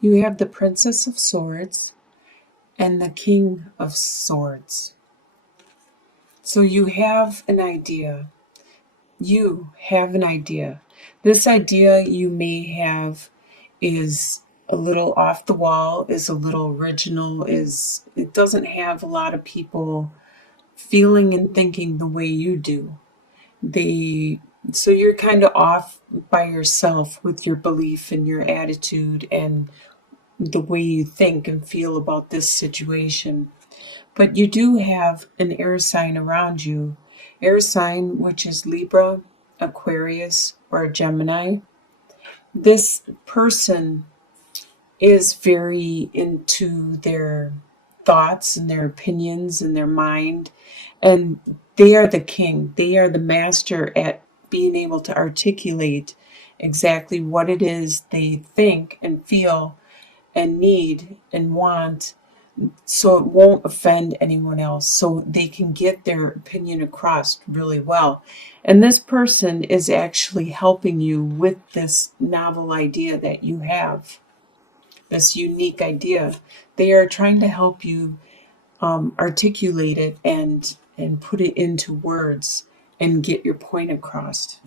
You have the Princess of Swords and the King of Swords. So you have an idea. You have an idea. This idea you may have is a little off the wall, is a little original, it doesn't have a lot of people feeling and thinking the way you do. So you're kind of off by yourself with your belief and your attitude and the way you think and feel about this situation. But you do have an air sign around you. Air sign, which is Libra, Aquarius, or Gemini. This person is very into their thoughts and their opinions and their mind. And they are the king. They are the master at being able to articulate exactly what it is they think and feel and need and want, so it won't offend anyone else, so they can get their opinion across really well. And this person is actually helping you with this novel idea that you have, this unique idea. They are trying to help you articulate it and put it into words and get your point across.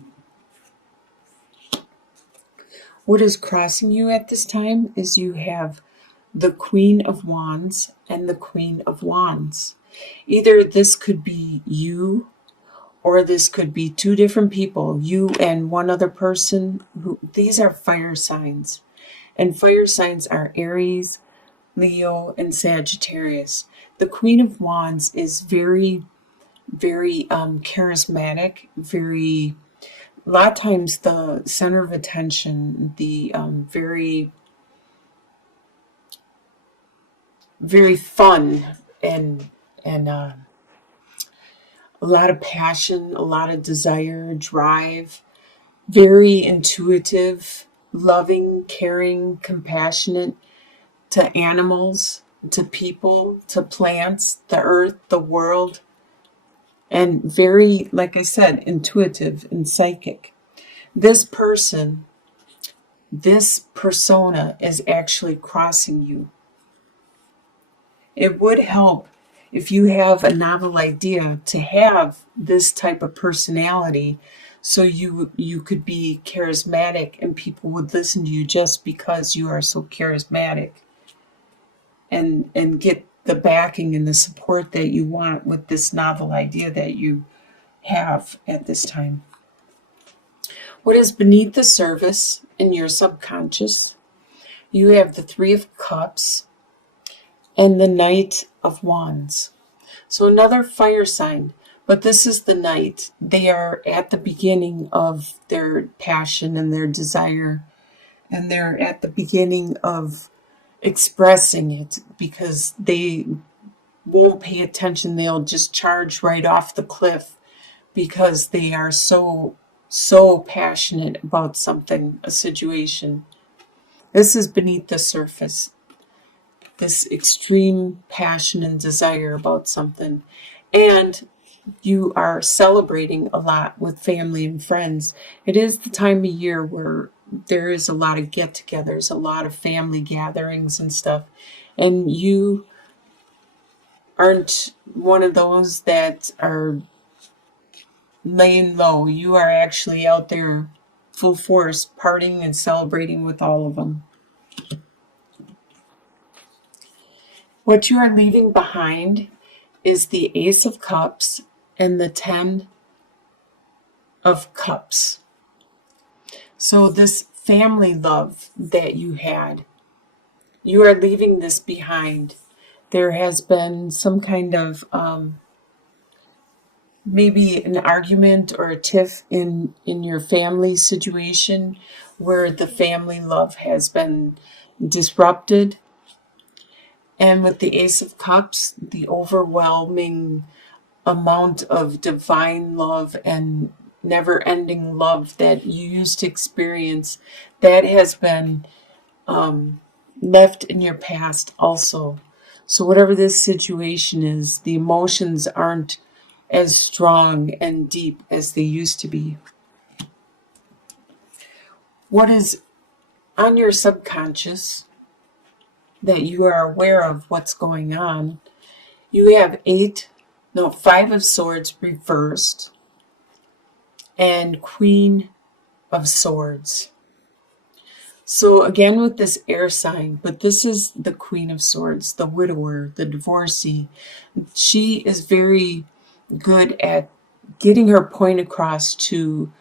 What is crossing you at this time is you have the Queen of Wands and the Queen of Wands. Either this could be you, or this could be two different people, you and one other person. These are fire signs. And fire signs are Aries, Leo, and Sagittarius. The Queen of Wands is very, very charismatic, a lot of times the center of attention, the very, very fun and a lot of passion, a lot of desire, drive, very intuitive, loving, caring, compassionate to animals, to people, to plants, the earth, the world, and very, like I said, intuitive and psychic. This person, this persona is actually crossing you. It would help if you have a novel idea to have this type of personality, so you could be charismatic and people would listen to you just because you are so charismatic, and get the backing and the support that you want with this novel idea that you have at this time. What is beneath the surface in your subconscious? You have the Three of Cups and the Knight of Wands. So another fire sign, but this is the Knight. They are at the beginning of their passion and their desire, and they're at the beginning of expressing it, because they won't pay attention. They'll just charge right off the cliff because they are so passionate about something, a situation. This is beneath the surface, this extreme passion and desire about something. And you are celebrating a lot with family and friends. It is the time of year where there is a lot of get-togethers, a lot of family gatherings and stuff. And you aren't one of those that are laying low. You are actually out there full force, partying and celebrating with all of them. What you are leaving behind is the Ace of Cups and the 10 of Cups. So this family love that you had, you are leaving this behind. There has been some kind of maybe an argument or a tiff in your family situation where the family love has been disrupted. And with the Ace of Cups, the overwhelming amount of divine love and never-ending love that you used to experience, that has been left in your past also. So whatever this situation is, the emotions aren't as strong and deep as they used to be. What is on your subconscious that you are aware of what's going on. You have 5 of Swords reversed and Queen of Swords. So again with this air sign, but this is the Queen of Swords, the widower, the divorcee. She is very good at getting her point across to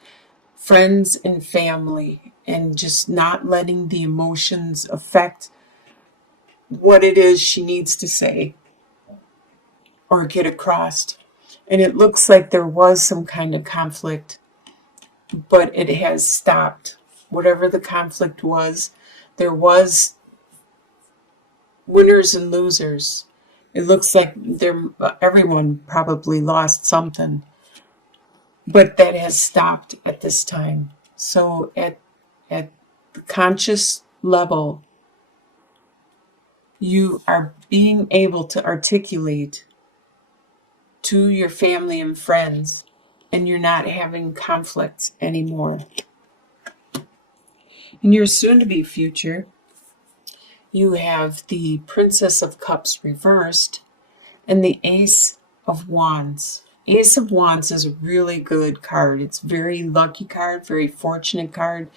friends and family and just not letting the emotions affect what it is she needs to say or get across. And it looks like there was some kind of conflict, but it has stopped. Whatever the conflict was, there was winners and losers. It looks like everyone probably lost something, but that has stopped at this time. So at the conscious level, you are being able to articulate to your family and friends, and you're not having conflicts anymore. In your soon-to-be future, you have the Princess of Cups reversed and the Ace of Wands. Ace of Wands is a really good card. It's a very lucky card, very fortunate card.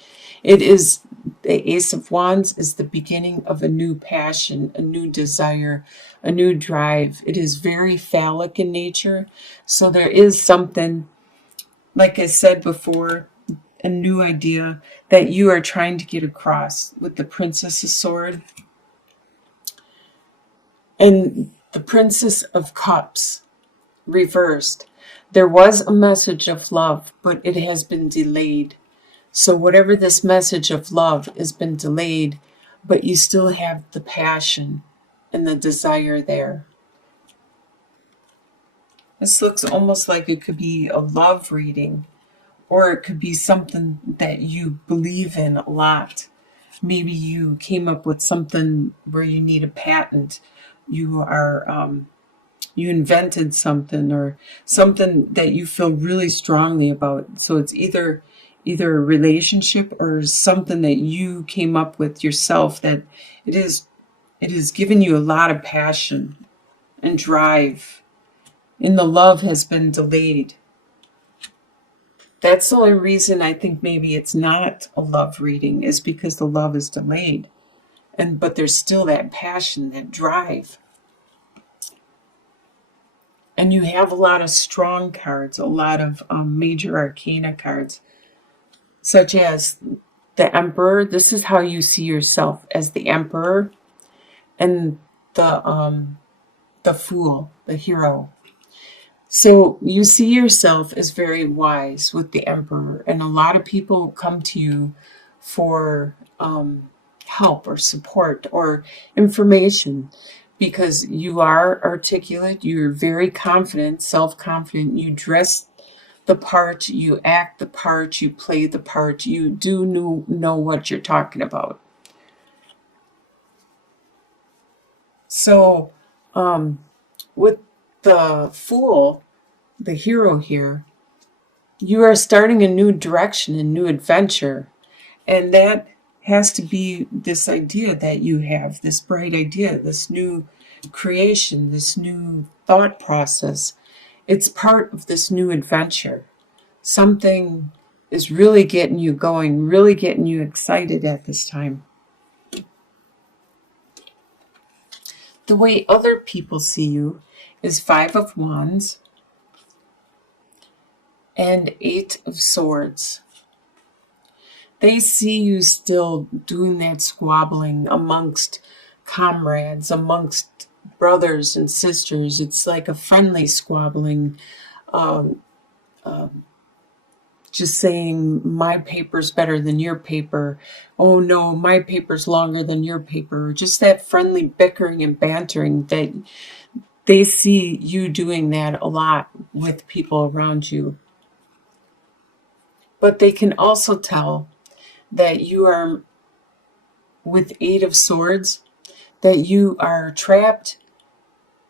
The Ace of Wands is the beginning of a new passion, a new desire, a new drive. It is very phallic in nature. So there is something, like I said before, a new idea that you are trying to get across with the Princess of Swords and the Princess of Cups reversed. There was a message of love, but it has been delayed. So whatever this message of love has been delayed, but you still have the passion and the desire there. This looks almost like it could be a love reading, or it could be something that you believe in a lot. Maybe you came up with something where you need a patent. You invented something, or something that you feel really strongly about. So it's either a relationship or something that you came up with yourself, that it is given you a lot of passion and drive, and the love has been delayed. That's the only reason I think maybe it's not a love reading, is because the love is delayed. But there's still that passion, that drive. And you have a lot of strong cards, a lot of major arcana cards, such as the Emperor. This is how you see yourself, as the Emperor, and the Fool, the Hero. So you see yourself as very wise with the Emperor, and a lot of people come to you for help or support or information, because you are articulate, you're very confident, self-confident, you dress the part, you act the part, you play the part, you do know what you're talking about. So with the Fool, the Hero here, you are starting a new direction, a new adventure. And that has to be this idea that you have, this bright idea, this new creation, this new thought process. It's part of this new adventure. Something is really getting you going, really getting you excited at this time. The way other people see you is 5 of Wands and 8 of Swords. They see you still doing that squabbling amongst comrades, amongst brothers and sisters. It's like a friendly squabbling, just saying, my paper's better than your paper. Oh no, my paper's longer than your paper. Just that friendly bickering and bantering, that they see you doing that a lot with people around you. But they can also tell that you are, with 8 of Swords, that you are trapped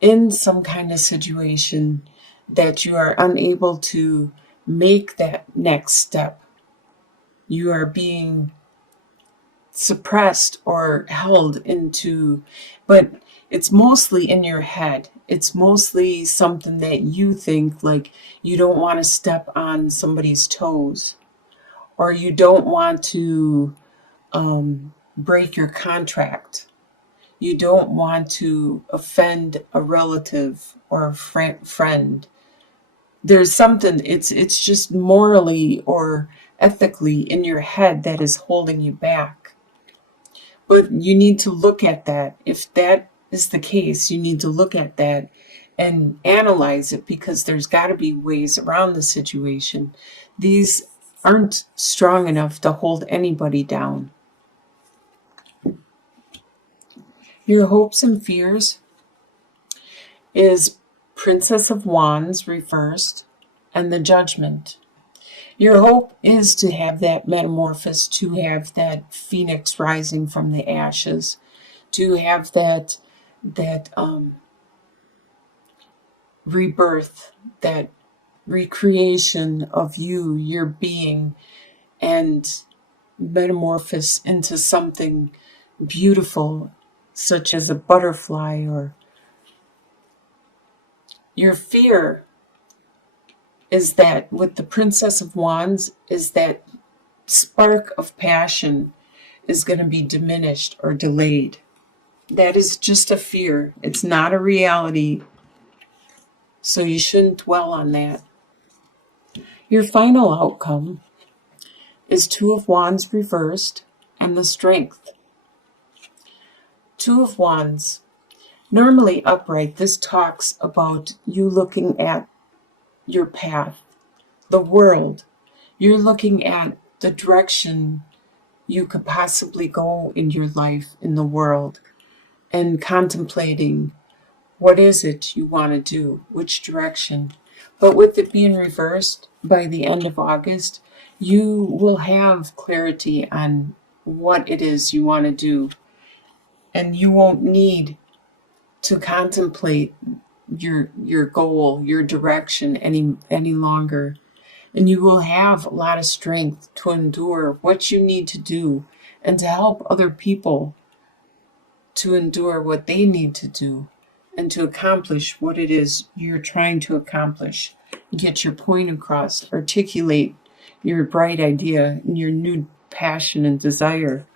in some kind of situation, that you are unable to make that next step. You are being suppressed or held into, but it's mostly in your head. It's mostly something that you think, like you don't want to step on somebody's toes, or you don't want to break your contract. You don't want to offend a relative or a friend. There's something, it's just morally or ethically in your head that is holding you back. But you need to look at that. If that is the case, you need to look at that and analyze it, because there's got to be ways around the situation. These aren't strong enough to hold anybody down. Your hopes and fears is Princess of Wands reversed and the Judgment. Your hope is to have that metamorphosis, to have that phoenix rising from the ashes, to have that rebirth, that recreation of you, your being, and metamorphose into something beautiful, such as a butterfly. Or your fear is that with the Princess of Wands is that spark of passion is going to be diminished or delayed. That is just a fear. It's not a reality. So you shouldn't dwell on that. Your final outcome is Two of Wands reversed and the Strength. Two of Wands. Normally upright, this talks about you looking at your path, the world. You're looking at the direction you could possibly go in your life, in the world, and contemplating what is it you want to do, which direction. But with it being reversed by the end of August, you will have clarity on what it is you want to do. And you won't need to contemplate your goal, your direction any longer. And you will have a lot of strength to endure what you need to do and to help other people to endure what they need to do and to accomplish what it is you're trying to accomplish. Get your point across, articulate your bright idea and your new passion and desire.